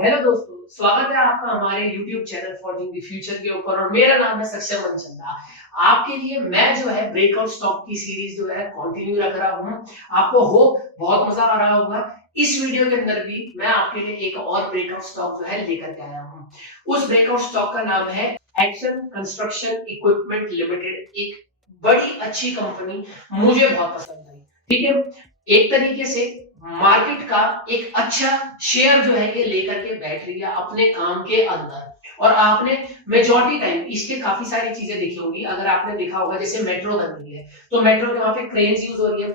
Hello दोस्तों, स्वागत है आपका हमारे YouTube channel forging the future के ऊपर और मेरा नाम है सक्षम मनचंदा। आपके लिए मैं जो है ब्रेकआउट स्टॉक की सीरीज जो है कंटिन्यू रख रहा हूं। आपको होप बहुत मजा आ रहा होगा। इस वीडियो के अंदर भी मैं आपके लिए एक और ब्रेकआउट स्टॉक जो है लेकर के आया हूं। उस ब्रेकआउट स्टॉक का नाम है एक्शन कंस्ट्रक्शन इक्विपमेंट लिमिटेड। एक बड़ी अच्छी कंपनी, मुझे बहुत पसंद आई। ठीक है, एक तरीके से मार्केट का एक अच्छा शेयर जो है ये लेकर के बैठ रही है अपने काम के अंदर। और आपने मेजॉरिटी टाइम इसके काफी सारी चीजें देखी होंगी। अगर आपने देखा होगा जैसे मेट्रो बन रही है तो मेट्रो के वहां पे क्रेन्स यूज हो रही है।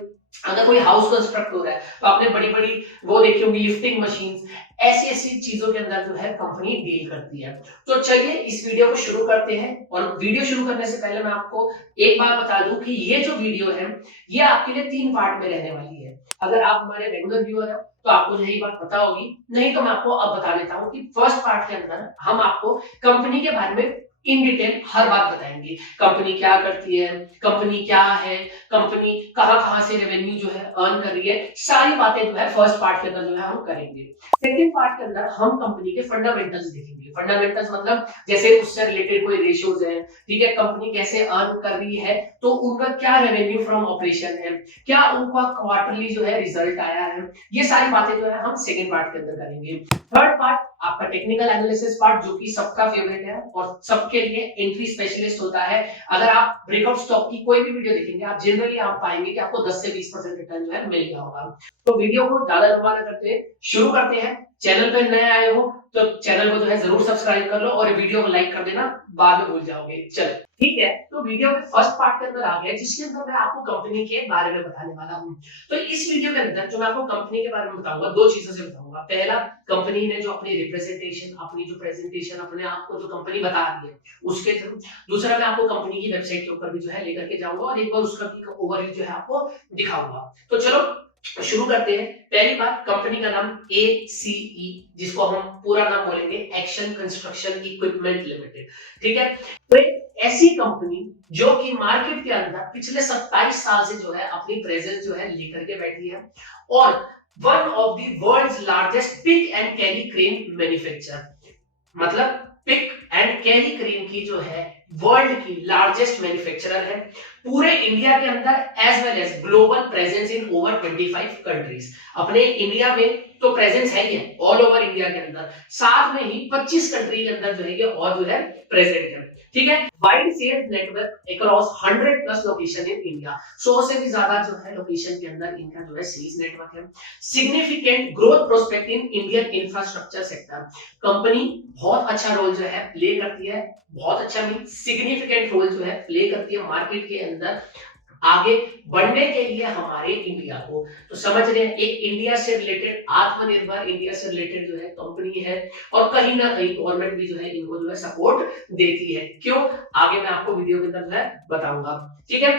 अगर कोई हाउस कंस्ट्रक्ट हो रहा है तो आपने बड़ी बड़ी वो देखी होंगी लिफ्टिंग मशीन्स। ऐसी ऐसी चीजों के अंदर जो है कंपनी डील करती है। तो चलिए इस वीडियो को शुरू करते हैं। और वीडियो शुरू करने से पहले मैं आपको एक बात बता दूं कि ये जो वीडियो है ये आपके लिए 3 पार्ट में रहने वाली है। अगर आप हमारे रेगुलर व्यूअर हैं तो आपको यही बात पता होगी, नहीं तो मैं आपको अब बता देता हूं कि फर्स्ट पार्ट के अंदर हम आपको कंपनी के बारे में इन डिटेल हर बात बताएंगे। कंपनी क्या करती है, कंपनी क्या है, कंपनी कहां से रेवेन्यू जो है अर्न कर रही है, सारी बातें जो है फर्स्ट पार्ट के अंदर जो है हम करेंगे। सेकंड पार्ट के अंदर हम कंपनी के फंडामेंटल्स देखेंगे। फंडामेंटल्स मतलब जैसे उससे रिलेटेड कोई रेशियोज है, ठीक है, कंपनी कैसे अर्न कर रही है, तो उनका क्या रेवेन्यू फ्रॉम ऑपरेशन है, क्या उनका क्वार्टरली जो है रिजल्ट आया है, ये सारी बातें जो है हम सेकंड पार्ट के अंदर करेंगे। थर्ड पार्ट आपका टेक्निकल एनालिसिस पार्ट, जो कि सबका फेवरेट है और सबके लिए एंट्री स्पेशलिस्ट होता है। अगर आप ब्रेकआउट स्टॉक की कोई भी वीडियो देखेंगे आप जनरली आप पाएंगे कि आपको 10 से 20% रिटर्न जो है मिल गया होगा। तो वीडियो को ज्यादा लंबा न करते शुरू करते हैं। चैनल पे नए आए हो तो चैनल को जो है जरूर सब्सक्राइब कर लो और वीडियो को लाइक कर देना, बाद में भूल जाओगे। चलो ठीक है, तो वीडियो के फर्स्ट पार्ट के अंदर आ गया जिसके अंदर मैं आपको कंपनी के बारे में बताने वाला हूं। तो इस वीडियो के अंदर जो मैं आपको कंपनी के बारे में बताऊंगा, दो चीजों से बताऊंगा। पहला, कंपनी ने जो अपनी रिप्रेजेंटेशन, अपनी जो प्रेजेंटेशन, अपने आप को जो कंपनी बता रही है उसके थ्रू। दूसरा, मैं आपको कंपनी की वेबसाइट के ऊपर भी जो है लेकर के जाऊंगा और एक बार उसका भी ओवरव्यू जो है आपको दिखाऊंगा। तो चलो शुरू करते हैं। पहली बात, कंपनी का नाम ACE, जिसको हम पूरा नाम बोलेंगे एक्शन कंस्ट्रक्शन इक्विपमेंट लिमिटेड। ठीक है, तो ऐसी कंपनी जो कि मार्केट के अंदर पिछले 27 साल से जो है अपनी प्रेजेंस जो है लेकर के बैठी है और one of the world's largest pick and carry crane manufacturer, मतलब पिक एंड कैरी क्रेन की जो है वर्ल्ड की लार्जेस्ट मैन्युफैक्चरर है पूरे इंडिया के अंदर, as well as global presence in over 25 countries. अपने इंडिया में तो प्रेजेंस है ही है ऑल ओवर इंडिया के अंदर, साथ में ही 25 कंट्री के अंदर जो है ये और जो है प्रेजेंट है। ठीक है, wide sales network across 100+ location in India, 100 से भी ज्यादा जो है लोकेशन के अंदर इनका जो है सेल्स नेटवर्क है। Significant growth prospect in Indian infrastructure sector, company बहुत अच्छा रोल जो है प्ले करती है, बहुत अच्छा मीन सिग्निफिकेंट रोल जो है प्ले करती है मार्केट के अंदर आगे बढ़ने के लिए हमारे इंडिया को। तो समझ रहे हैं, एक इंडिया से रिलेटेड, आत्मनिर्भर इंडिया से रिलेटेड जो है कंपनी है और कहीं ना कहीं गवर्नमेंट भी जो है इनको जो है सपोर्ट देती है। क्यों, आगे मैं आपको वीडियो के अंदर जो है बताऊंगा। ठीक है,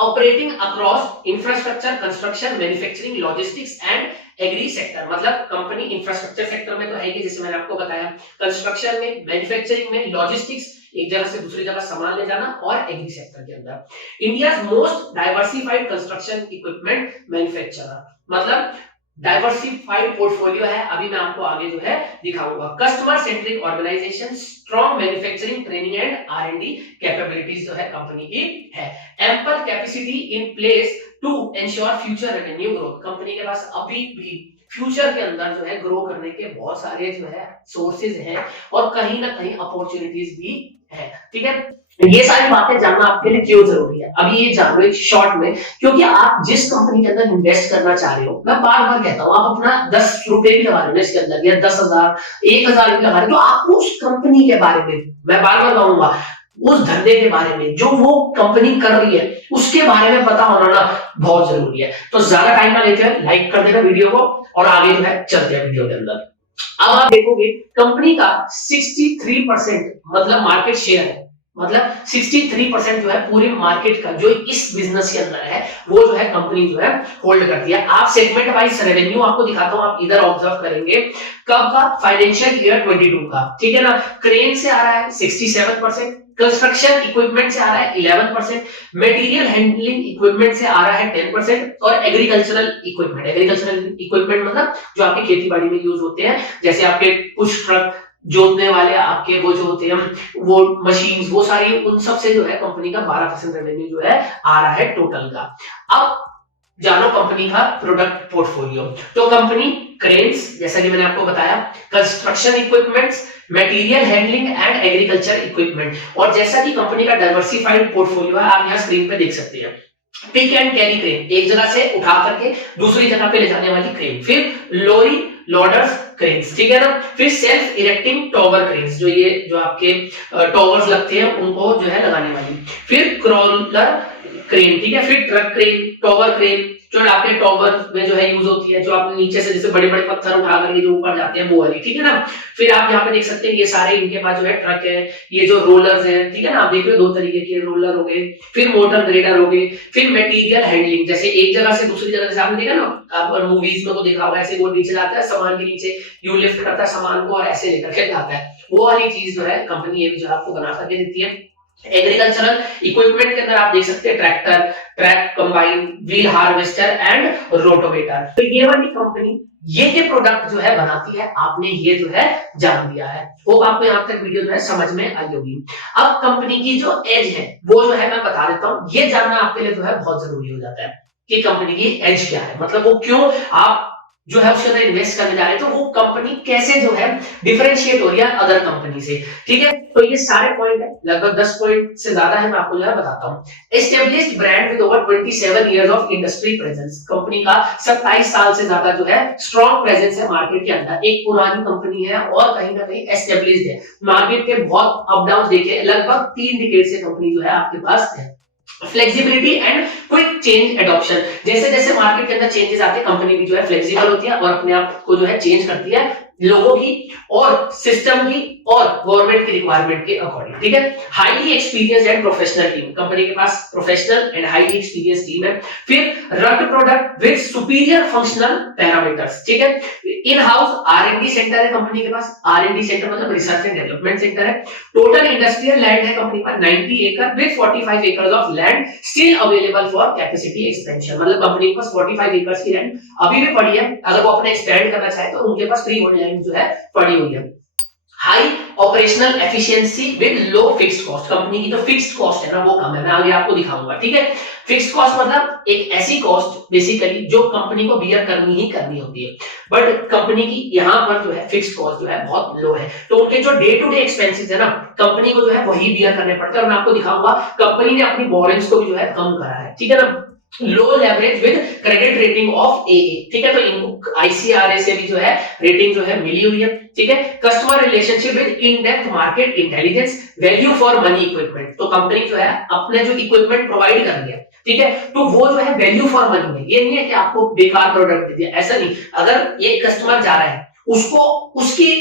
operating across infrastructure, construction, manufacturing, logistics and agri sector, मतलब कंपनी इंफ्रास्ट्रक्चर सेक्टर में तो है ही, जैसे मैंने आपको बताया, कंस्ट्रक्शन में, मैन्युफैक्चरिंग में, लॉजिस्टिक्स एक जगह से दूसरी जगह सामान ले जाना, और एग्री सेक्टर के अंदर India's most diversified construction equipment manufacturer, मतलब डाइवर्सिफाइड पोर्टफोलियो है। अभी मैं आपको आगे जो है दिखाऊंगा। Customer centric organisation, strong manufacturing, training and R&D capabilities जो है कंपनी की है। Ample capacity in place to ensure future revenue growth, company के पास अभी भी फ्यूचर के अंदर जो है ग्रो करने के बहुत सारे जो है सोर्सेज हैं और कहीं ना कहीं अपॉर्चुनिटीज भी है। ठीक है, ये सारी बातें जानना आपके लिए क्यों जरूरी है, अभी ये जान लो एक शॉर्ट में, क्योंकि आप जिस कंपनी के अंदर इन्वेस्ट करना चाह रहे हो, मैं बार बार कहता हूं, आप अपना 10 रुपए भी लगा रहे हो इसके अंदर या 10,000 1,000 भी लगा रहे हो, तो आपको उस कंपनी के बारे में, मैं बार बार कहूंगा, उस धंधे के बारे में जो वो कंपनी कर रही है उसके बारे में पता होना ना बहुत जरूरी है। तो ज्यादा टाइम ना लेते हैं, लाइक कर देना वीडियो को और आगे जो है चलते हैं वीडियो के अंदर। अब आप देखोगे कंपनी का 63% मतलब मार्केट शेयर है, मतलब 63% जो है पूरी मार्केट का जो इस बिजनेस के अंदर है वो जो है कंपनी जो है होल्ड करती है। आप सेगमेंट वाइज रेवेन्यू आपको दिखाता हूं, आप इधर ऑब्जर्व करेंगे कब का, फाइनेंशियल ईयर 22 का। ठीक है ना, क्रेन से आ रहा है 67%, कंस्ट्रक्शन इक्विपमेंट से आ रहा है 11%, मटेरियल हैंडलिंग इक्विपमेंट से आ रहा है 10% और एग्रीकल्चरल इक्विपमेंट मतलब जो आपके खेती बाड़ी में यूज होते हैं, जैसे आपके पुश ट्रक, जोतने वाले आपके वो जो होते हैं वो मशीन्स, वो सारी, उन सब से जो है कंपनी का 12% रेवेन्यू जो है आ रहा है टोटल का। अब जानो कंपनी का प्रोडक्ट पोर्टफोलियो। तो कंपनी क्रेन्स, जैसा कि मैंने आपको बताया, construction equipments, material handling and agriculture equipment, और जैसा कि कंपनी का डाइवर्सिफाइड पोर्टफोलियो है, आप यहाँ स्क्रीन पे देख सकते हैं। पिक एंड कैरी क्रेन, एक जगह से उठा करके दूसरी जगह पे ले जाने वाली क्रेन, फिर लोरी लोडर्स क्रेन्स, ठीक है ना, फिर सेल्फ इरेक्टिंग टॉवर क्रेन्स, जो ये जो आपके टॉवर्स लगते हैं उनको जो है लगाने वाली, फिर क्रॉलर क्रेन, ठीक है, फिर ट्रक क्रेन, टॉवर क्रेन, जो आपके टॉवर में जो है यूज होती है, जो आप नीचे से जैसे बड़े बड़े पत्थर उठा करके जो ऊपर जाते हैं वो वाली, ठीक है ना। फिर आप यहाँ पे देख सकते हैं ये सारे इनके पास जो है ट्रक है, ये जो रोलर्स हैं, ठीक है ना, आप देख रहे हो 2 तरीके के रोलर हो गए, फिर मोटर ग्रेडर हो गए, फिर मटेरियल हैंडलिंग, जैसे एक जगह से दूसरी जगह, जैसे आपने देखा ना, आप मूवीज में तो देखा होगा, ऐसे वो नीचे जाता है सामान के नीचे, यू लिफ्ट करता है सामान को और ऐसे लेकर के जाता है, वो वाली चीज जो है कंपनी ये भी जो आपको बना करके देती है। एग्रीकल्चरल इक्विपमेंट के अंदर आप देख सकते हैं tractor, track combine, wheel harvester and rotavator. तो ये वाली कंपनी ये प्रोडक्ट जो है बनाती है, आपने ये जो है जान दिया है। होप आपको यहाँ तक वीडियो जो है समझ में आई होगी। अब कंपनी की जो एज है वो जो है मैं बता देता हूँ, ये जानना आपके लिए जो है बहुत जरूरी हो जाता है कि कंपनी की एज क्या है, मतलब वो क्यों आप जो है उसके अंदर इन्वेस्ट करने जा रहे हैं, तो वो कंपनी कैसे जो है डिफरेंशिएट हो रही है अदर कंपनी से, ठीक है। तो ये सारे पॉइंट है, लगभग 10 पॉइंट से ज्यादा है, मैं आपको जो है बताता हूं। Established brand with over 27 years of industry presence, company का 27 साल से ज्यादा जो है स्ट्रॉन्ग प्रेजेंस है मार्केट के अंदर, एक पुरानी कंपनी है और कहीं ना कहीं एस्टेब्लिश्ड है, मार्केट के बहुत अप डाउन देखे लगभग 3 डिकेड से कंपनी जो है आपके पास है। Flexibility and quick change adoption, जैसे जैसे मार्केट के अंदर चेंजेस आते हैं कंपनी भी जो है फ्लेक्सिबल होती है और अपने आप को जो है चेंज करती है लोगों की और सिस्टम की और गवर्नमेंट की रिक्वायरमेंट के अकॉर्डिंग, ठीक है। Highly experienced and professional team, कंपनी के पास professional and highly experience team है। फिर run product with superior functional parameters, ठीक है। इन हाउस आर&डी सेंटर है कंपनी के पास, आर&डी सेंटर मतलब रिसर्च एंड डेवलपमेंट सेंटर है। टोटल इंडस्ट्रियल लैंड है कंपनी का 90 एकड़ with 45 acres of land still available for capacity expansion, मतलब कंपनी के पास 45 एकर्स की लैंड अभी भी पड़ी है, अगर वो अपने एक्सपेंड करना चाहे तो उनके पास फ्री होल्ड लैंड जो है पड़ी हुई है। High operational efficiency with low fixed cost, company की जो फिक्स्ड कॉस्ट है ना वो कम है, मैं आगे आपको दिखाऊंगा, ठीक है। फिक्स्ड कॉस्ट मतलब एक ऐसी कॉस्ट बेसिकली जो कंपनी को बियर करनी ही करनी होती है, बट कंपनी की यहाँ पर जो है फिक्स्ड कॉस्ट जो है बहुत लो है, तो उनके जो डे टू डे एक्सपेंसेस है ना कंपनी को जो है वही बियर करने पड़ते हैं, और मैं आपको दिखाऊंगा कंपनी ने अपनी बोरिंग्स को भी जो है कम करा है, ठीक है ना। Low leverage with credit rating of AA, ठीक है, तो इनको ICRA से भी जो है रेटिंग जो है मिली हुई है, ठीक है। Customer relationship with in depth market intelligence, value for money equipment, तो कंपनी जो है अपने जो इक्विपमेंट प्रोवाइड कर रही है, ठीक है, तो वो जो है वैल्यू फॉर मनी है, ये नहीं है कि आपको बेकार प्रोडक्ट दे दिया, ऐसा नहीं। अगर एक कस्टमर जा रहा है उसको उसकी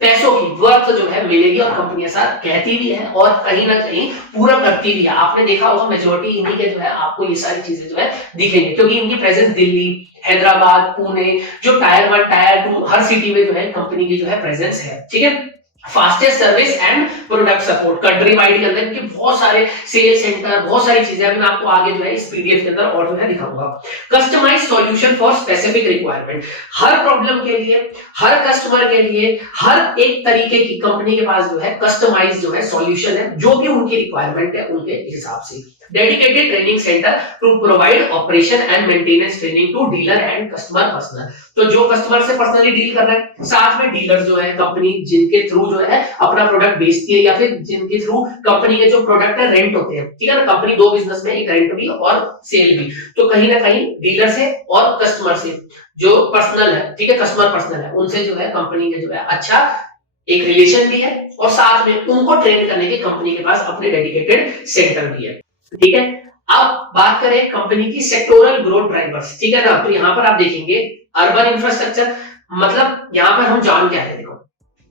पैसों की वर्थ जो है मिलेगी, और कंपनी ऐसा कहती भी है और कहीं ना कहीं पूरा करती भी है। आपने देखा होगा मेजॉरिटी इन्हीं के जो है आपको ये सारी चीजें जो है दिखेंगे, क्योंकि इनकी प्रेजेंस दिल्ली, हैदराबाद, पुणे, जो टायर 1 टायर 2 हर सिटी में जो है कंपनी की जो है प्रेजेंस है, ठीक है। Fastest service and product support, country wide के अंदर इनके बहुत सारे सेल सेंटर, बहुत सारी चीजें मैं आपको आगे जो है इस PDF के अंदर और जो है दिखाऊंगा। Customise solution for specific requirement, हर प्रॉब्लम के लिए, हर कस्टमर के लिए, हर एक तरीके की कंपनी के पास जो है कस्टमाइज जो है सॉल्यूशन है, जो भी उनकी रिक्वायरमेंट है उनके हिसाब से। Dedicated training centre to provide operation and maintenance training to dealer and customer personal, तो जो कस्टमर से पर्सनली डील कर रहे हैं, साथ में डीलर जो है कंपनी जिनके थ्रू जो है अपना प्रोडक्ट बेचती है, या फिर जिनके थ्रू कंपनी के जो प्रोडक्ट है रेंट होते हैं, ठीक है ना। कंपनी 2 बिजनेस में, एक रेंट भी और सेल भी, तो कहीं ना कहीं डीलर से और कस्टमर से जो पर्सनल है, ठीक है, कस्टमर पर्सनल है, उनसे जो है कंपनी के जो है अच्छा एक रिलेशन भी है, और साथ में उनको ट्रेन करने के कंपनी के पास अपने डेडिकेटेड सेंटर भी है, ठीक है। अब बात करें कंपनी की सेक्टोरल ग्रोथ ड्राइवर्स, ठीक है ना, तो यहां पर आप देखेंगे अर्बन इंफ्रास्ट्रक्चर, मतलब यहां पर हम जान क्या है, देखो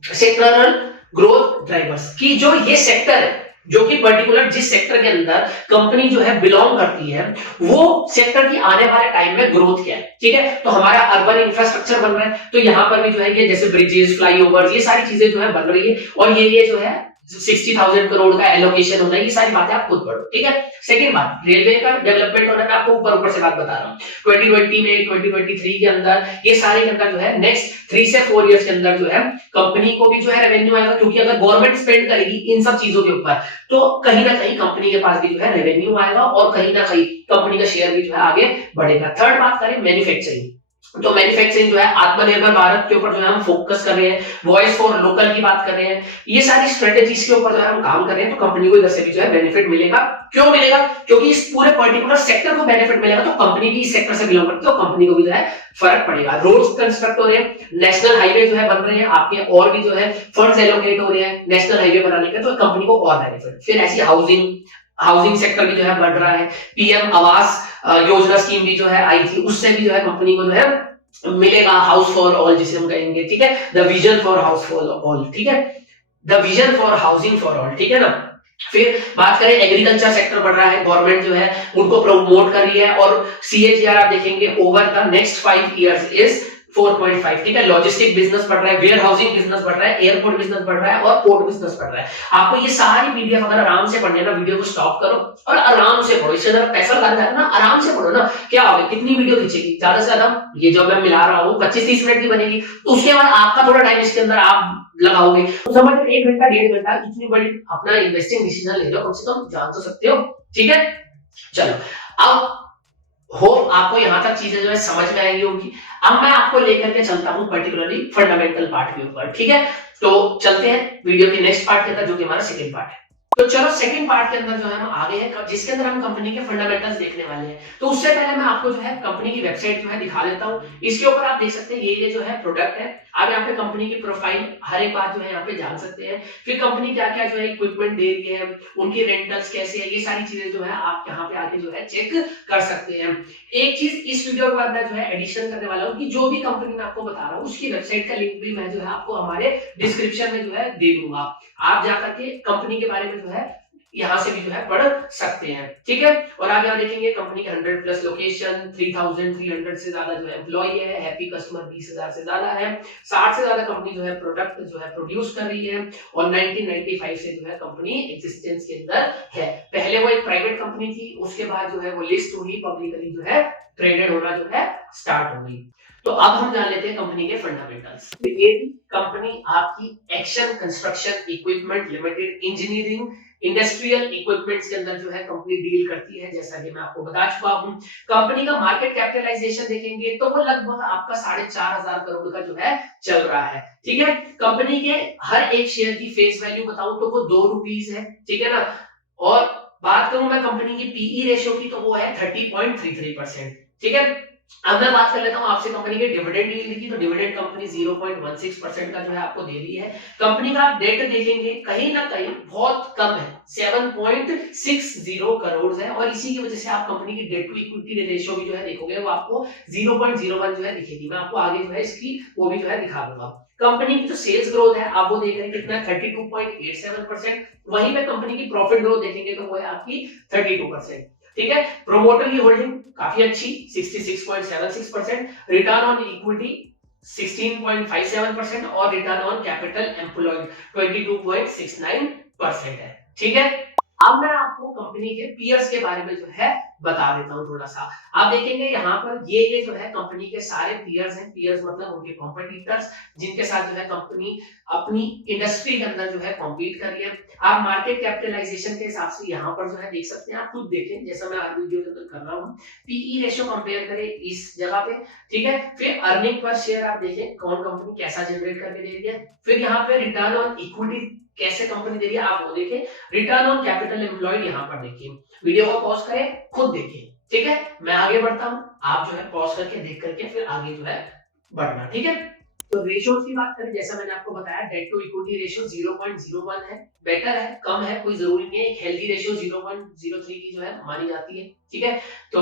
सेक्टोरल ग्रोथ ड्राइवर्स की जो ये सेक्टर है, जो कि पर्टिकुलर जिस सेक्टर के अंदर कंपनी जो है बिलोंग करती है, वो सेक्टर की आने वाले टाइम में ग्रोथ क्या है, ठीक है। तो हमारा अर्बन इंफ्रास्ट्रक्चर बन रहा है, तो यहां पर भी जो है ये जैसे ब्रिजेस, फ्लाईओवर्स, ये सारी चीजें जो है बन रही है, और ये जो है 60,000 करोड़ का एलोकेशन होना, ये सारी बातें आप खुद पढ़ो, ठीक है। सेकंड बात, रेलवे का डेवलपमेंट होना, मैं आपको ऊपर ऊपर से बात बता रहा हूँ। 2020 में 2023 के अंदर ये सारे के अंदर जो है नेक्स्ट 3 से 4 इयर्स के अंदर जो है कंपनी को भी जो है रेवेन्यू आएगा, क्योंकि अगर गवर्नमेंट स्पेंड करेगी इन सब चीजों के ऊपर तो कहीं ना कहीं कंपनी के पास भी जो है रेवेन्यू आएगा और कहीं ना कहीं कंपनी का शेयर भी जो है आगे बढ़ेगा। थर्ड बात करें मैन्युफैक्चरिंग, तो मैन्युफैक्चरिंग जो है आत्मनिर्भर भारत के ऊपर जो है हम फोकस कर रहे हैं, वॉइस फॉर लोकल की बात कर रहे हैं, ये सारी स्ट्रेटेजीज के ऊपर जो है हम काम कर रहे हैं, तो कंपनी को इधर से भी जो है बेनिफिट मिलेगा। क्यों मिलेगा? क्योंकि इस पूरे पर्टिकुलर सेक्टर को बेनिफिट मिलेगा, तो कंपनी भी इस सेक्टर से बिलोंग करती है, तो कंपनी को भी जो है फर्क पड़ेगा। रोड्स कंस्ट्रक्ट हो रहे हैं, नेशनल हाईवे जो है बन रहे हैं आपके, और भी जो है फंड्स एलोकेट हो रहे हैं नेशनल हाईवे बनाने के, तो कंपनी को और बेनिफिट। फिर ऐसी हाउसिंग सेक्टर भी जो है बढ़ रहा है, पीएम आवास योजना स्कीम भी जो है आई थी, उससे भी जो है कंपनी को जो है मिलेगा हाउस फॉर ऑल, जिसे हम कहेंगे, ठीक है, the vision for house for all, ठीक है, the vision for housing for all, ठीक है ना। फिर बात करें एग्रीकल्चर सेक्टर बढ़ रहा है, गवर्नमेंट जो है उनको प्रमोट कर रही है, और सीएजीआर आप देखेंगे over the next 5 years is 4.5, ठीक है। लॉजिस्टिक बिजनेस बढ़ रहा है, वेयर हाउसिंग बिजनेस बढ़ रहा है, एयरपोर्ट बिजनेस बढ़ रहा है और पोर्ट बिजनेस बढ़ रहा है। आपको ये सारी पीडीएफ अगर आराम से पढ़ने ना, वीडियो को स्टॉप करो और आराम से पढ़ो, इससे अगर पैसा लगाना है ना आराम से पढ़ो ना, क्या होगा, कितनी वीडियो खींचेगी, ज्यादा से ज्यादा ये जो मैं मिला रहा हूँ 25-30 मिनट की बनेगी, तो उसके बाद आपका थोड़ा टाइम इसके अंदर आप लगाओगे, तो समझ 1 घंटा 1.5 घंटा इतनी बड़ी अपना इन्वेस्टिंग डिसीजन ले लो, कम से कम जान तो सकते हो, ठीक है। चलो, अब होप आपको यहां तक चीजें जो है समझ में आएंगी होंगी। अब मैं आपको लेकर के चलता हूं पर्टिकुलरली फंडामेंटल पार्ट के ऊपर, ठीक है। तो चलते हैं वीडियो के नेक्स्ट पार्ट के अंदर, जो कि हमारा सेकंड पार्ट है। तो चलो सेकंड पार्ट के अंदर जो है हम आ गए हैं, जिसके अंदर हम कंपनी के फंडामेंटल्स देखने वाले हैं। तो उससे पहले मैं आपको जो है कंपनी की वेबसाइट जो है दिखा देता हूं। इसके ऊपर आप देख सकते हैं ये जो है प्रोडक्ट है। आप यहाँ पे कंपनी की प्रोफाइल हर एक बात जो है यहाँ पे जान सकते हैं। फिर कंपनी क्या क्या जो है इक्विपमेंट दे रही है, उनकी रेंटल्स कैसे है, ये सारी चीजें जो है आप यहाँ पे आके जो है चेक कर सकते हैं। एक चीज इस वीडियो के बाद मैं जो है एडिशन करने वाला हूँ कि जो भी कंपनी मैं आपको बता रहा हूँ उसकी वेबसाइट का लिंक भी मैं जो है आपको हमारे डिस्क्रिप्शन में जो है दे दूंगा। आप जाकर के कंपनी के बारे में जो है यहाँ से भी जो है पढ़ सकते हैं, ठीक है। और आप यहाँ देखेंगे कंपनी के 100+ लोकेशन, 3,300 से ज्यादा जो है एम्प्लॉय है, हैप्पी कस्टमर 20,000 से ज्यादा है, 60 से ज्यादा कंपनी जो है प्रोडक्ट जो है प्रोड्यूस कर रही है, और 1995 से जो है कंपनी एग्जिस्टेंस के अंदर है। पहले वो एक प्राइवेट कंपनी थी, उसके बाद जो है वो लिस्ट हुई, पब्लिकली जो है ट्रेडेड होना जो है स्टार्ट हो गई। तो अब हम जान लेते हैं कंपनी के फंडामेंटल्स। ये कंपनी आपकी action construction equipment limited engineering industrial equipments के अंदर जो है कंपनी डील करती है, जैसा कि मैं आपको बता चुका हूं। कंपनी का मार्केट कैपिटलाइजेशन देखेंगे तो वो लगभग आपका 4,500 करोड़ का जो है चल रहा है, ठीक है। कंपनी के हर एक शेयर की फेस वैल्यू बताऊं तो वो 2 रुपीस है, ठीक है ना। और बात करूं मैं कंपनी की पीई रेशियो की, तो वो है 30.33%, ठीक है। अब मैं बात कर लेता हूं आपसे कंपनी के डिविडेंड यील्ड की, तो डिविडेंड कंपनी 0.16% का जो है आपको दे रही है। कंपनी का आप डेट देखेंगे कहीं ना कहीं बहुत कम है, 7.60 करोड़ है, और इसी की वजह से आप कंपनी की डेट टू इक्विटी रेशियो भी जो है देखोगे वो आपको 0.01 जो है दिखेगी। मैं आपको आगे जो है इसकी वो भी जो है दिखा दूंगा। कंपनी की जो सेल्स ग्रोथ है आप वो देख रहे हैं कितना, 32.87%। वहीं पे कंपनी की प्रॉफिट ग्रोथ देखेंगे तो वो है आपकी 32%, ठीक है। प्रोमोटर की होल्डिंग काफी अच्छी 66.76%, रिटर्न ऑन इक्विटी 16.57% और रिटर्न ऑन कैपिटल एम्प्लॉयड 22.69% है, ठीक है। अब मैं आपको कंपनी के पीयर्स के बारे में जो है बता देता हूं थोड़ा सा। आप देखेंगे यहाँ पर ये जो है कंपनी के सारे पीयर्स हैं, पीयर्स मतलब उनके कॉम्पिटिटर्स, जिनके साथ जो है कंपनी अपनी इंडस्ट्री के अंदर जो है कॉम्पीट कर रही है। आप मार्केट कैपिटलाइजेशन के हिसाब से यहाँ पर जो है देख सकते हैं, आप खुद देखें जैसा मैं आज वीडियो के अंदर कर रहा हूँ। पीई रेशियो कंपेयर करें इस जगह पे, ठीक है। फिर अर्निंग पर शेयर आप देखें कौन कंपनी कैसा जनरेट करके दे रही है। फिर यहाँ पे रिटर्न ऑन इक्विटी कैसे कंपनी दे रही है आप वो देखें। रिटर्न ऑन कैपिटल एम्प्लॉयड यहाँ पर देखिए, वीडियो को पॉज करें, खुद देखिए, ठीक है। मैं आगे बढ़ता हूँ, आप जो है पॉज करके देख करके फिर आगे जो है बढ़ना, ठीक है। तो रेशियोज की बात करें, जैसा मैंने आपको बताया डेट टू इक्विटी रेशियो 0.01 है, बेटर है, कम है, कोई जरूरी नहीं है। एक हेल्दी रेशियो 0.03 की जो है मानी जाती है, ठीक है। तो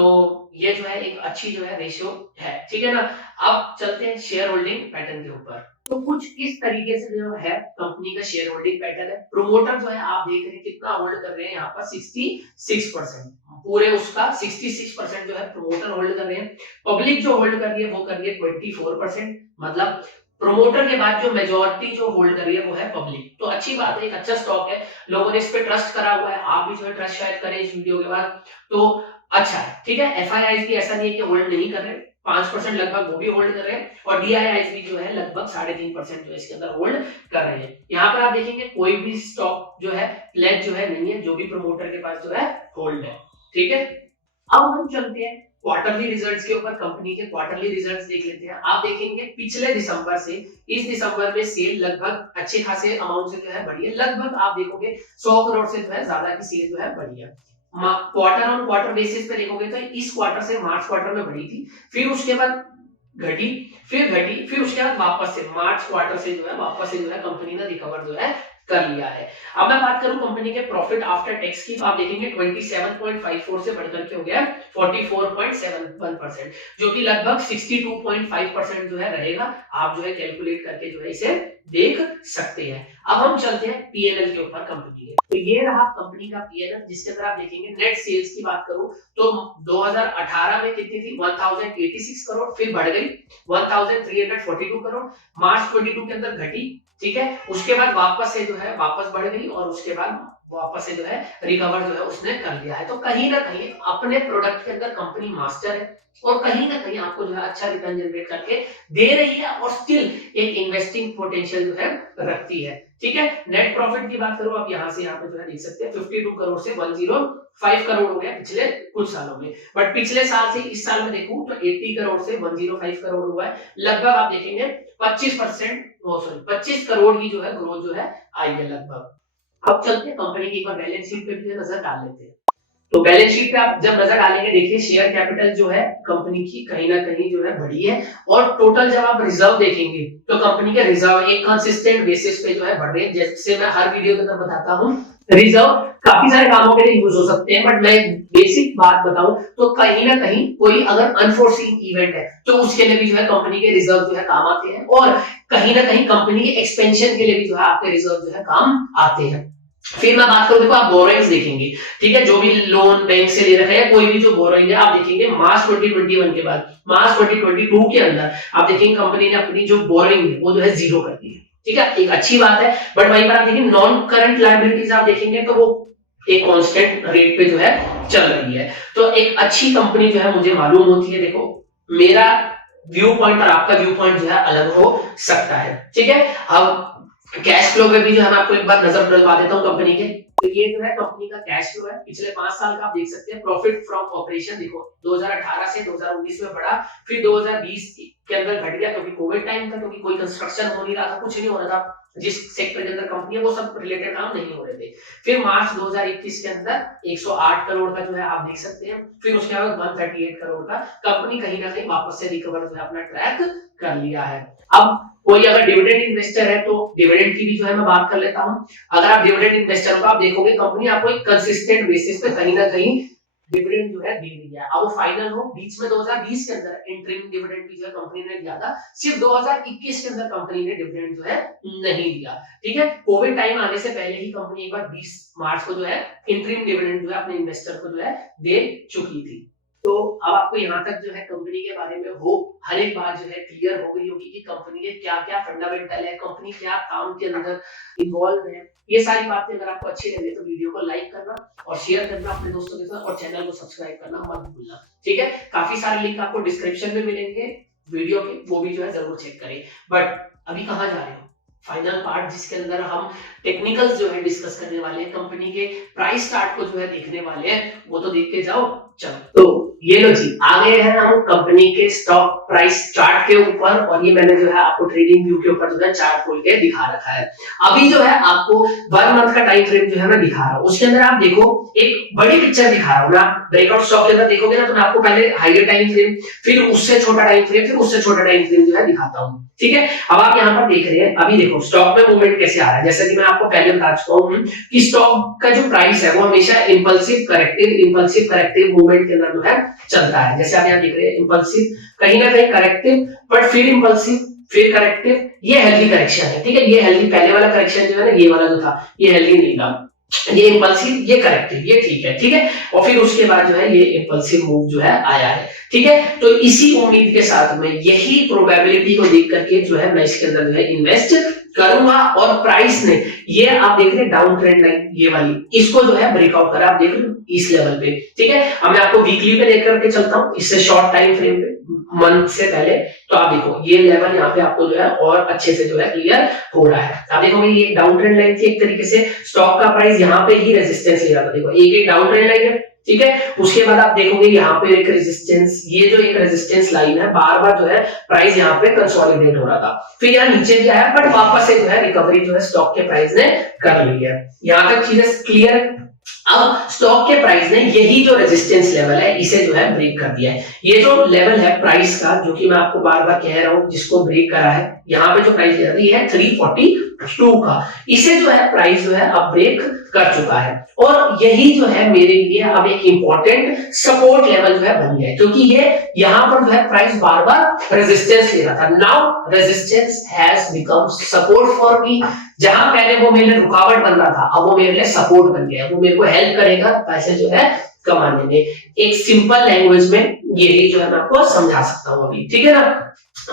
ये जो है एक अच्छी जो है रेशियो है, ठीक है ना। अब चलते हैं शेयर होल्डिंग पैटर्न के ऊपर। तो कुछ इस तरीके से जो है कंपनी का शेयर होल्डिंग पैटर्न है। प्रोमोटर जो है आप देख रहे हैं कितना होल्ड कर रहे हैं यहाँ पर 66%, पूरे उसका 66% जो है प्रोमोटर होल्ड कर रहे हैं। पब्लिक जो होल्ड कर रही है वो कर रही है 24%, मतलब प्रमोटर के बाद जो मेजॉरिटी जो होल्ड कर रही है वो है पब्लिक। तो अच्छी बात है, एक अच्छा स्टॉक है, लोगों ने इस पे ट्रस्ट करा हुआ है, आप भी जो है ट्रस्ट शायद करें इस वीडियो के बाद, तो अच्छा है, ठीक है। एफआईआईज भी ऐसा नहीं है कि होल्ड नहीं कर रहे, 5% लगभग वो भी होल्ड कर रहे हैं, और डीआईआईज भी जो है लगभग 3.5% जो है इसके अंदर होल्ड कर रहे हैं। यहाँ पर आप देखेंगे कोई भी स्टॉक जो है प्लेज जो है नहीं है, जो भी प्रमोटर के पास जो है होल्ड है, ठीक है। अब हम चलते हैं क्वार्टरली रिजल्ट्स के ऊपर, कंपनी के क्वार्टरली रिजल्ट्स देख लेते हैं। आप देखेंगे पिछले दिसंबर से इस दिसंबर में सेल लगभग अच्छे खासे अमाउंट से जो है बढ़ी है, लगभग आप देखोगे 100 करोड़ से जो है ज्यादा की सेल जो है बढ़ी है। क्वार्टर ऑन क्वार्टर बेसिस पे देखोगे तो इस क्वार्टर से मार्च क्वार्टर में बढ़ी थी, फिर उसके बाद घटी, फिर उसके बाद वापस से मार्च क्वार्टर से जो है वापस से जो है कंपनी ने रिकवर जो है कर लिया है। अब मैं बात करूं कंपनी के प्रॉफिट आफ्टर टैक्स की, तो आप देखेंगे 27.54 से बढ़कर के हो गया 44.71%, जो कि लगभग 62.5% जो है रहेगा। आप जो है कैलकुलेट करके जो है इसे देख सकते हैं। अब हम चलते हैं पीएनएल के ऊपर कंपनी के। तो ये रहा कंपनी का पीएनएल, जिसके अंदर आप देखेंगे नेट सेल्स की बात करूं तो 2018 में कितनी थी, 1086 करोड़, फिर बढ़ गई 1342 करोड़, मार्च 22 के अंदर घटी, ठीक है। उसके बाद वापस से जो है वापस बढ़ गई, और उसके बाद वापस से जो है रिकवर जो है उसने कर लिया है। तो कहीं ना कहीं अपने प्रोडक्ट के अंदर कंपनी मास्टर है, और कहीं ना कहीं आपको जो है अच्छा रिटर्न जनरेट करके दे रही है, और स्टिल एक इन्वेस्टिंग पोटेंशियल जो है रखती है, ठीक है। नेट प्रॉफिट की बात करो, आप यहाँ से यहाँ पे जो है देख सकते हैं 52 करोड़ से 105 करोड़ हो गया पिछले कुछ सालों में, बट पिछले साल से इस साल में देखूं तो 80 करोड़ से 105 करोड़ हुआ है, लगभग आप देखेंगे 25 करोड़ की जो है ग्रोथ जो है आई है लगभग। अब चलते हैं कंपनी की एक बार बैलेंस शीट पे भी नजर डाल लेते हैं। तो बैलेंस शीट पे आप जब नजर डालेंगे, देखिए शेयर कैपिटल जो है कंपनी की कहीं ना कहीं जो है बढ़ी है, और टोटल जब आप रिजर्व देखेंगे तो कंपनी के रिजर्व एक कंसिस्टेंट बेसिस पे जो है बढ़ रहे हैं। जैसे मैं हर वीडियो के अंदर बताता हूँ, रिजर्व काफी सारे कामों के लिए यूज हो सकते हैं, बट मैं बेसिक बात बताऊं तो कहीं ना कहीं कोई अगर अनफोर्सीन इवेंट है तो उसके लिए भी जो है कंपनी के रिजर्व जो है काम आते हैं, और कहीं ना कहीं कंपनी के एक्सपेंशन के लिए भी जो है आपके रिजर्व जो है काम आते हैं। फिर मैं बात करूं, देखो आप बोरोइंग्स देखेंगे, ठीक है, जो भी लोन बैंक से ले रखे हैं, कोई भी जो बोरोइंग है, आप देखेंगे मार्च 2021 के बाद मार्च 2022 के अंदर आप देखेंगे कंपनी ने अपनी जो बोरोइंग है वो जो है जीरो कर दी है, ठीक है, एक अच्छी बात है। बट वहीं पर आप देखेंगे नॉन करंट लायबिलिटीज आप देखेंगे तो वो एक कांस्टेंट रेट पे जो है चल रही है। तो एक अच्छी कंपनी जो है मुझे मालूम होती है। देखो मेरा व्यू पॉइंट और आपका व्यू पॉइंट जो है अलग हो सकता है, ठीक है। अब कैश फ्लो पे भी जो है मैं आपको एक बार नजर डलवा देता हूँ कंपनी के। तो ये जो है कंपनी का कैश फ्लो है पिछले 5 साल का, आप देख सकते हैं। प्रॉफिट फ्रॉम ऑपरेशन देखो 2018 से 2019 में बढ़ा, फिर 2020 के अंदर घट गया क्योंकि कोविड टाइम था, क्योंकि कोई कंस्ट्रक्शन हो नहीं रहा था, कुछ नहीं हो रहा था, जिस सेक्टर के अंदर कंपनी है वो सब रिलेटेड काम नहीं हो रहे थे। फिर मार्च 2021 के अंदर 108 करोड़ का जो है आप देख सकते हैं, फिर उसके बाद 138 करोड़ का कंपनी कहीं ना कहीं वापस से रिकवर जो है अपना ट्रैक कर लिया है। अब कोई अगर डिविडेंड इन्वेस्टर है तो डिविडेंड की भी जो है मैं बात कर लेता हूं। अगर आप डिविडेंड इन्वेस्टर हो, आप देखोगे कंपनी आपको एक कंसिस्टेंट बेसिस पे कहीं ना कहीं डिविडेंड जो है दे रही है। अब वो फाइनल हो, बीच में 2020 के अंदर इंटरिम डिविडेंड भी जो है कंपनी ने दिया था, सिर्फ 2021 के अंदर कंपनी ने डिविडेंड जो है नहीं दिया, ठीक है। कोविड टाइम आने से पहले ही कंपनी एक बार 20 मार्च को जो है इंटरिम डिविडेंड जो है अपने इन्वेस्टर को जो है दे चुकी थी। तो अब आपको यहाँ तक जो है कंपनी के बारे में हो हर एक बात जो है क्लियर हो गई होगी कि कंपनी के क्या क्या फंडामेंटल है, कंपनी क्या काम के अंदर इन्वॉल्व है। ये सारी बातें अगर आपको अच्छी लगे तो वीडियो को लाइक करना और शेयर करना अपने दोस्तों के साथ, और चैनल को सब्सक्राइब करना मत भूलना, ठीक है। काफी सारे लिंक आपको डिस्क्रिप्शन में मिलेंगे वीडियो के, वो भी जो है जरूर चेक करें। बट अभी कहाँ जा रहे हो, फाइनल पार्ट जिसके अंदर हम टेक्निकल्स जो है डिस्कस करने वाले हैं, कंपनी के प्राइस चार्ट को जो है देखने वाले हैं, वो तो देख के जाओ। चलो तो ये लो जी, आ गए हैं हम कंपनी के स्टॉक प्राइस चार्ट के ऊपर, और ये मैंने जो है आपको ट्रेडिंग व्यू के ऊपर जो है चार्ट खोल के दिखा रखा है। अभी जो है आपको 1 मंथ का टाइम फ्रेम जो है मैं दिखा रहा हूँ, उसके अंदर आप देखो एक बड़ी पिक्चर दिखा रहा हूँ ना। ब्रेकआउट स्टॉक के अंदर देखोगे ना तो मैं आपको पहले हाइयर टाइम फ्रेम, फिर उससे छोटा टाइम फ्रेम, फिर उससे छोटा टाइम फ्रेम जो है दिखाता हूँ, ठीक है। अब आप यहाँ पर देख रहे हैं, अभी देखो स्टॉक में मूवमेंट कैसे आ रहा है। जैसा कि मैं आपको पहले बता चुका हूँ कि स्टॉक का जो प्राइस है वो हमेशा इंपल्सिव करेक्टिव मूवमेंट के अंदर जो है चलता है। जैसे आप यहाँ देख रहे हैं इंपल्सिव, कहीं ना कहीं करेक्टिव, बट फिर इंपल्सिव, फिर करेक्टिव, ये हेल्दी करेक्शन है, ठीक है। ये हेल्दी, पहले वाला करेक्शन जो है ना, ये वाला जो था ये हेल्दी नहीं था, ये इम्पल्सिव, ये करेक्टिव, ये ठीक है। और फिर उसके बाद जो है ये इम्पल्सिव मूव जो है आया है, ठीक है। तो इसी उम्मीद के साथ में यही प्रोबेबिलिटी को देख करके जो है मैं इसके अंदर जो है इन्वेस्ट करूंगा। और प्राइस ने ये आप देख रहे हैं डाउन ट्रेंड लाइन ये वाली, इसको जो है ब्रेकआउट करा, आप देख रहे हो इस लेवल पे, ठीक है। अब मैं आपको वीकली पे लेकर के चलता हूं, इससे शॉर्ट टाइम फ्रेम पे, मंथ से पहले। तो आप देखो ये लेवल यहाँ पे आपको जो है और अच्छे से जो है क्लियर हो रहा है। आप देखोगे ये डाउन ट्रेंड लाइन थी एक तरीके से, स्टॉक का प्राइस यहाँ पे ही रेजिस्टेंस ले रहा था, देखो एक डाउन ट्रेंड लाइन है, ठीक है। उसके बाद आप देखोगे यहाँ पे एक रेजिस्टेंस, ये जो एक रेजिस्टेंस लाइन है, बार बार जो है प्राइस यहाँ पे कंसोलिडेट हो रहा था, फिर यहाँ नीचे भी आया, बट वापस से जो है रिकवरी जो है स्टॉक के प्राइस ने कर ली है। यहाँ तक चीजें क्लियर है। अब स्टॉक के प्राइस ने यही जो रेजिस्टेंस लेवल है इसे जो है ब्रेक कर दिया है। ये जो लेवल है प्राइस का, जो कि मैं आपको बार बार कह रहा हूं, जिसको ब्रेक करा है, यहाँ पे जो प्राइस ले रही है 342 का, इसे जो है प्राइस जो है अब ब्रेक कर चुका है। और यही जो है मेरे लिए अब एक इंपॉर्टेंट सपोर्ट लेवल जो है बन गया है, क्योंकि ये यहाँ पर जो है प्राइस बार बार रेजिस्टेंस ले रहा था। Now resistance has become support for me. जहां पहले वो मेरे लिए रुकावट बन रहा था, अब वो मेरे लिए सपोर्ट बन गया, वो मेरे को हेल्प करेगा पैसे जो है कमाने में। एक सिंपल लैंग्वेज में यही जो है मैं आपको समझा सकता हूं अभी, ठीक है ना।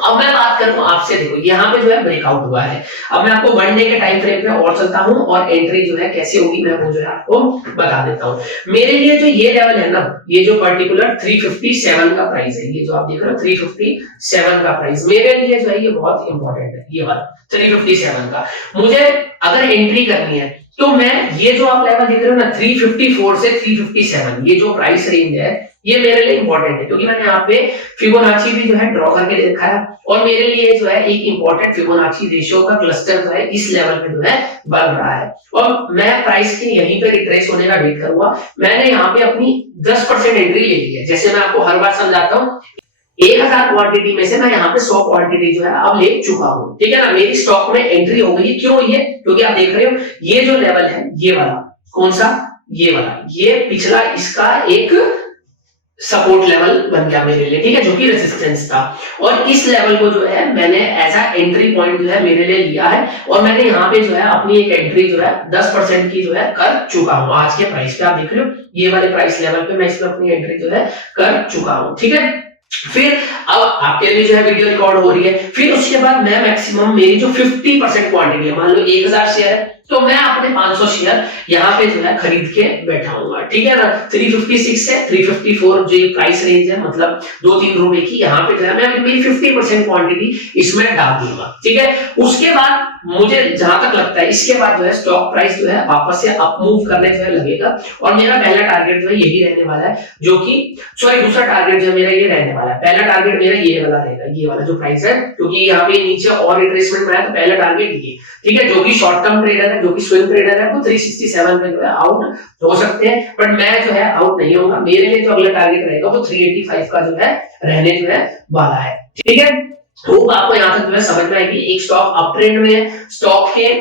अब मैं बात करूं आपसे, देखो यहाँ पे जो है ब्रेकआउट हुआ है। अब मैं आपको 1 डे के टाइम फ्रेम पे और चलता हूं, और एंट्री जो है कैसे होगी मैं वो जो है आपको बता देता हूं। मेरे लिए जो ये लेवल है ना, ये जो पर्टिकुलर 357 का प्राइस है, ये जो आप देख रहे हो 357 का प्राइस मेरे लिए जो है ये बहुत इंपॉर्टेंट है। ये वाला 357 का मुझे अगर एंट्री करनी है, तो मैं ये जो आप लेवल देख रहे हो ना 354 से 357, ये जो प्राइस रेंज है ये मेरे लिए इंपॉर्टेंट है, क्योंकि मैंने यहाँ पे फिबोनाची भी जो है ड्रॉ करके देखा है, और मेरे लिए जो है एक इंपॉर्टेंट फिबोनाची रेशियो का क्लस्टर जो है इस लेवल पे जो है बन रहा है। और मैं प्राइस के यहीं पे रिट्रेस होने का वेट करूंगा। मैंने यहाँ पे अपनी 10% एंट्री ले ली है। जैसे मैं आपको हर बार समझाता हूँ, 1000 क्वांटिटी में से मैं यहाँ पे 100 क्वांटिटी जो है अब ले चुका हूँ, ठीक है ना। मेरी स्टॉक में एंट्री हो गई। क्यों ये? क्योंकि आप देख रहे हो ये जो लेवल है, ये वाला कौन सा, ये वाला, ये पिछला इसका एक सपोर्ट लेवल बन गया मेरे लिए, ठीक है, जो कि रेजिस्टेंस था। और इस लेवल को जो है मैंने एज अ एंट्री पॉइंट जो है मेरे लिए लिया है, और मैंने यहाँ पे जो है अपनी एक एंट्री जो है 10% की जो है कर चुका हूँ। आज के प्राइस पे आप देख रहे हो ये वाले प्राइस लेवल पे मैं इसमें अपनी एंट्री जो है कर चुका हूँ, ठीक है। फिर अब आपके लिए जो है वीडियो रिकॉर्ड हो रही है, फिर उसके बाद मैं मैक्सिमम मेरी जो 50% क्वांटिटी है, मान लो 1000 शेयर है, तो मैं अपने 500 शेयर यहाँ पे जो है खरीद के बैठा हूँ, ठीक है ना। 356 से 354 जो ये प्राइस रेंज है, मतलब 2-3 रुपए की, यहाँ पे जो है मैं मेरी 50% क्वांटिटी इसमें डाल दूंगा, ठीक है। उसके बाद मुझे जहां तक लगता है इसके बाद जो है स्टॉक प्राइस जो है वापस से अप मूव करने जो है लगेगा, और मेरा पहला टारगेट जो है यही रहने वाला है, जो कि दूसरा टारगेट जो मेरा ये रहने वाला है। पहला टारगेट मेरा ये वाला रहेगा, ये वाला जो प्राइस है, क्योंकि यहाँ पे नीचे और रिट्रेसमेंट में है, तो पहला टारगेट ये, ठीक है। जो कि शॉर्ट टर्म ट्रेडर है, जो कि स्विंग ट्रेडर है, वो 367 में जो है आउट हो सकते हैं, बट मैं जो है आउट नहीं होगा। मेरे लिए जो अगला टारगेट रहेगा वो 385 का जो है रहने जो है वाला है, ठीक है। तो आपको यहाँ तक जो है समझ में आएगी, एक स्टॉक अप ट्रेंड में है, स्टॉक के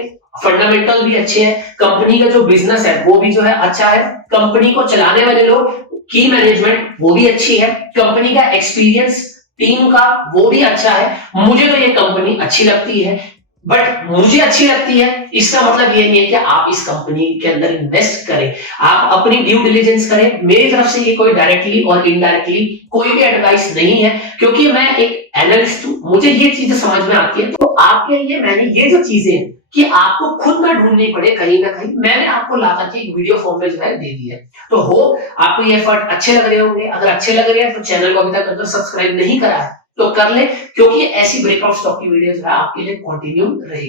फंडामेंटल भी अच्छे हैं, कंपनी का जो बिजनेस है वो भी जो है अच्छा है, कंपनी को चलाने वाले लोग की मैनेजमेंट वो भी अच्छी है, कंपनी का एक्सपीरियंस टीम का वो भी अच्छा है। मुझे तो ये कंपनी अच्छी लगती है, बट मुझे अच्छी लगती है इसका मतलब ये नहीं है कि आप इस कंपनी के अंदर इन्वेस्ट करें। आप अपनी ड्यू डिलिजेंस करें। मेरी तरफ से ये कोई डायरेक्टली और इनडायरेक्टली कोई भी एडवाइस नहीं है, क्योंकि मैं एक एनालिस्ट हूं, मुझे ये चीजें समझ में आती है। तो आपके लिए मैंने ये जो चीजें कि आपको खुद ना ढूंढनी पड़े कहीं ना कहीं, मैंने आपको ला करके एक वीडियो फॉर्म में जो है दे दी है। तो आपको ये एफर्ट अच्छे लग रहे होंगे। अगर अच्छे लग रहे हैं तो चैनल को अभी तक अगर सब्सक्राइब नहीं करा है तो कर ले, क्योंकि ऐसी ब्रेकआउट स्टॉक की वीडियोस आपके लिए कंटिन्यू रहेगी।